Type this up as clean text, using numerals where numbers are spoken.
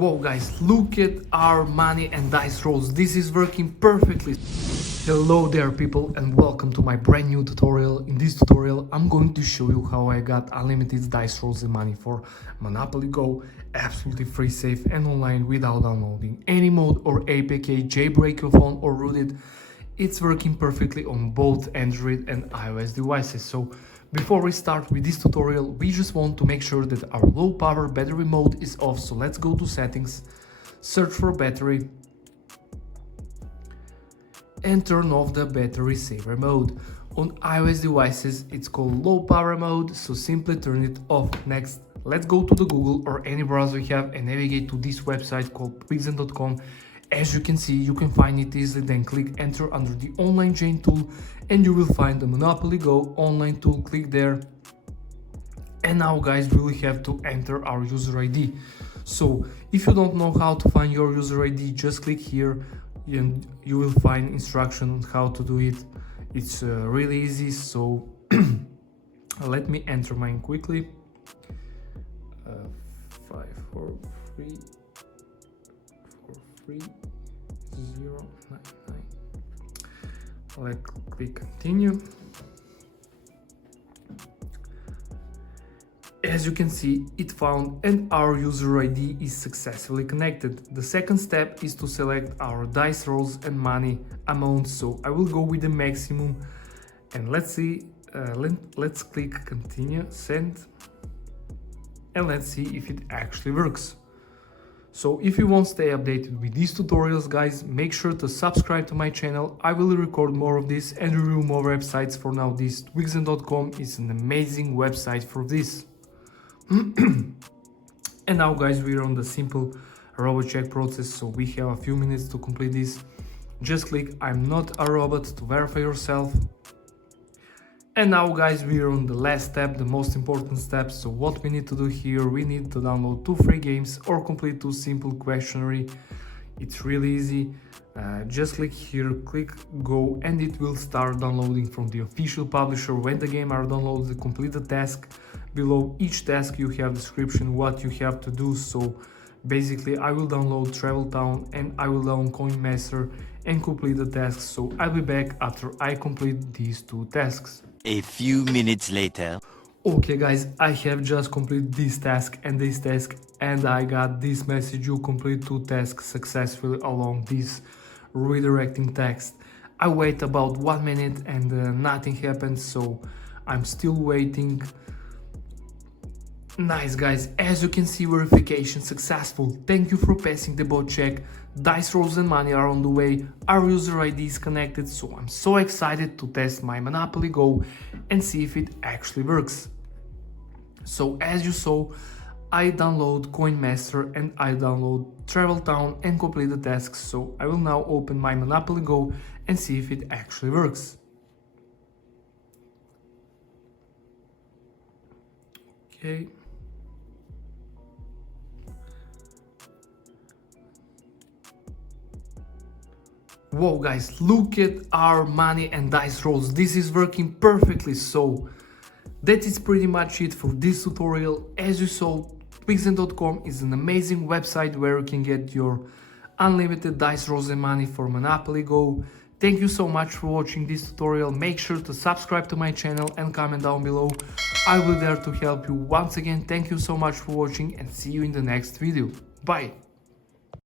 Whoa guys, look at our money and dice rolls. This is working perfectly. Hello there people and welcome to my brand new tutorial. In this tutorial I'm going to show you how I got unlimited dice rolls and money for Monopoly Go, absolutely free, safe and online without downloading any mode or APK, jailbreak your phone or root it. It's working perfectly on both Android and iOS devices. So before we start with this tutorial, we just want to make sure that our low power battery mode is off. So let's go to settings, search for battery and turn off the battery saver mode. On iOS devices it's called low power mode, so simply turn it off. Next, let's go to the Google or any browser you have and navigate to this website called Quixen.com. As you can see, you can find it easily, then click enter under the online chain tool and you will find the Monopoly Go online tool. Click there, and now guys we will have to enter our user ID. So if you don't know how to find your user ID, just click here and you will find instruction on how to do it. It's really easy, so let me enter mine quickly. 543099. Let's click continue. As you can see, it found and our user ID is successfully connected. The second step is to select our dice rolls and money amount. So I will go with the maximum and let's see, let's click continue, send, and let's see if it actually works. So if you want to stay updated with these tutorials guys, make sure to subscribe to my channel. I will record more of this and review more websites. For now, this Quixen.com is an amazing website for this. And now guys, we're on the simple robot check process, so we have a few minutes to complete this. Just click I'm not a robot to verify yourself. And now guys, we're on the last step, the most important step. So what we need to do here, we need to download 2 free games or complete 2 simple questionnaire. It's really easy. Just click here, click go, and it will start downloading from the official publisher. When the game are downloaded, complete the task. Below each task you have description what you have to do. So basically I will download Travel Town and I will download Coin Master and complete the tasks. So I'll be back after I complete these 2 tasks. A few minutes later. Okay guys, I have just completed this task and this task, and I got this message: you complete 2 tasks successfully along this redirecting text. I wait about 1 minute and nothing happened, so I'm still waiting. Nice guys, as you can see, verification successful. Thank you for passing the bot check. Dice rolls and money are on the way. Our user ID is connected, so I'm so excited to test my Monopoly Go and see if it actually works. So as you saw, I download Coin Master and I download Travel Town and complete the tasks. So I will now open my Monopoly Go and see if it actually works. Okay. Whoa guys, look at our money and dice rolls. This is working perfectly. So that is pretty much it for this tutorial. As you saw, Quixen.com is an amazing website where you can get your unlimited dice rolls and money for Monopoly Go. Thank you so much for watching this tutorial. Make sure to subscribe to my channel and comment down below. I will be there to help you. Once again, thank you so much for watching and see you in the next video. Bye!